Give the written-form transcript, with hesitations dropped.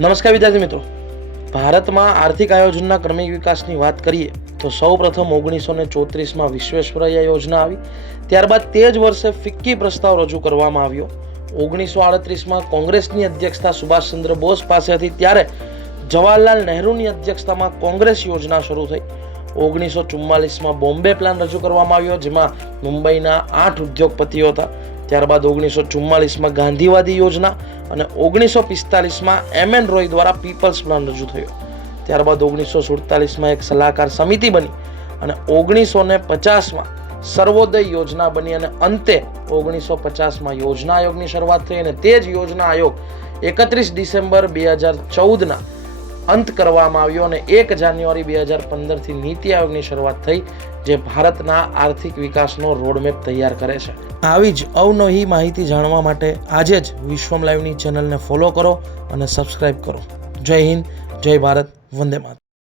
નમસ્કાર વિદ્યાર્થી મિત્રો, ભારતમાં આર્થિક આયોજનના ક્રમિક વિકાસની વાત કરીએ તો સૌપ્રથમ 1934માં વિશ્વેશ્વરૈયા યોજના આવી. ત્યારબાદ તે જ વર્ષે ફિક્કી પ્રસ્તાવ રજૂ કરવામાં આવ્યો. 1938માં કોંગ્રેસની અધ્યક્ષતા સુભાષચંદ્ર બોઝ પાસેથી ત્યારે જવાહરલાલ નહેરુની અધ્યક્ષતામાં કોંગ્રેસ યોજના શરૂ થઈ. 1944માં બોમ્બે પ્લાન રજૂ કરવામાં આવ્યો, જેમાં મુંબઈના 8 ઉદ્યોગપતિઓ હતા. ત્યારબાદ 1944માં ગાંધીવાદી યોજના અને 1945માં એમ.એન. રોય દ્વારા પીપલ્સ પ્લાન રજૂ થયો. ત્યારબાદ 1947માં એક સલાહકાર સમિતિ બની અને 1950માં સર્વોદય યોજના બની અને અંતે 1950માં યોજના આયોગની શરૂઆત થઈ અને તે જ યોજના આયોગ 31 ડિસેમ્બર 2014ના અંત કરવામાં આવ્યો અને 1 જાન્યુઆરી 2015થી નીતિ આયોગની શરૂઆત થઈ, જે ભારતના આર્થિક વિકાસનો રોડમેપ તૈયાર કરે છે. આવી જ અવનવી માહિતી જાણવા માટે આજે જ વિશ્વમ લાઈવની ચેનલને ફોલો કરો અને સબસ્ક્રાઇબ કરો. જય હિન્દ, જય ભારત, વંદે માતરમ.